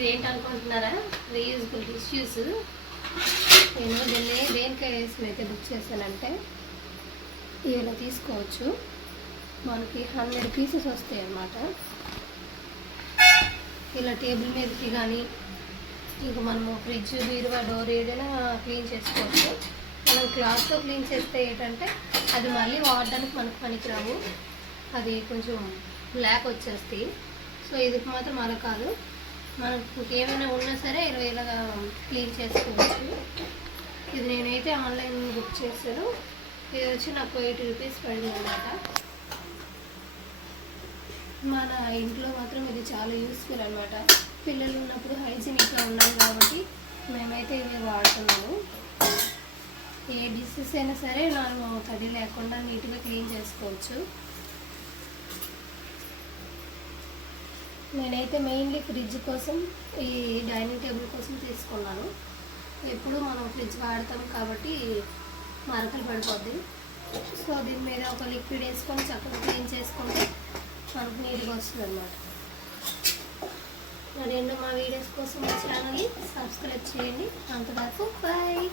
ఇదేంటనుకుంటున్నారా? Reusable tissues. నేను దీన్ని దేనికోసం అయితే బుక్ చేశానంటే ఇలా తీసుకోవచ్చు. మనకి 100 పీసెస్ వస్తాయి అన్నమాట. ఇలా టేబుల్ మీదకి కానీ ఇంకా మనము ఫ్రిడ్జ్ బీరువా డోర్ ఏదైనా క్లీన్ చేసుకోవచ్చు. మనం క్లాత్తో క్లీన్ చేస్తే ఏంటంటే అది మళ్ళీ వాడడానికి మనకు పనికిరావు, అది కొంచెం బ్లాక్ వచ్చేస్తాయి. సో ఇది మాత్రం అలా కాదు, మనకు ఏమైనా ఉన్నా సరే ఇలాగా క్లీన్ చేసుకోవచ్చు. ఇది నేనైతే ఆన్లైన్ బుక్ చేశాను. ఇది వచ్చి నాకు 80 రూపీస్ పడింది అన్నమాట. మన ఇంట్లో మాత్రం ఇది చాలా యూస్ఫుల్ అనమాట. పిల్లలు ఉన్నప్పుడు హైజీనిక్గా ఉండాలి కాబట్టి మేమైతే ఇవి వాడుతున్నాము. ఏ డిషెస్ అయినా సరే మనం తడి లేకుండా నీట్గా క్లీన్ చేసుకోవచ్చు. నేనైతే మెయిన్లీ ఫ్రిడ్జ్ కోసం, ఈ డైనింగ్ టేబుల్ కోసం తీసుకున్నాను. ఎప్పుడు మనం ఫ్రిడ్జ్ వాడతాం కాబట్టి మరకలు పడిపోద్ది. సో దీని మీద ఒక లిక్విడ్ వేసుకొని చక్కగా క్లీన్ చేసుకుంటే మనకు నీట్గా వస్తుంది అన్నమాట. మరెన్నో మా వీడియోస్ కోసం మా ఛానల్ని సబ్స్క్రైబ్ చేయండి. అంతవరకు బాయ్.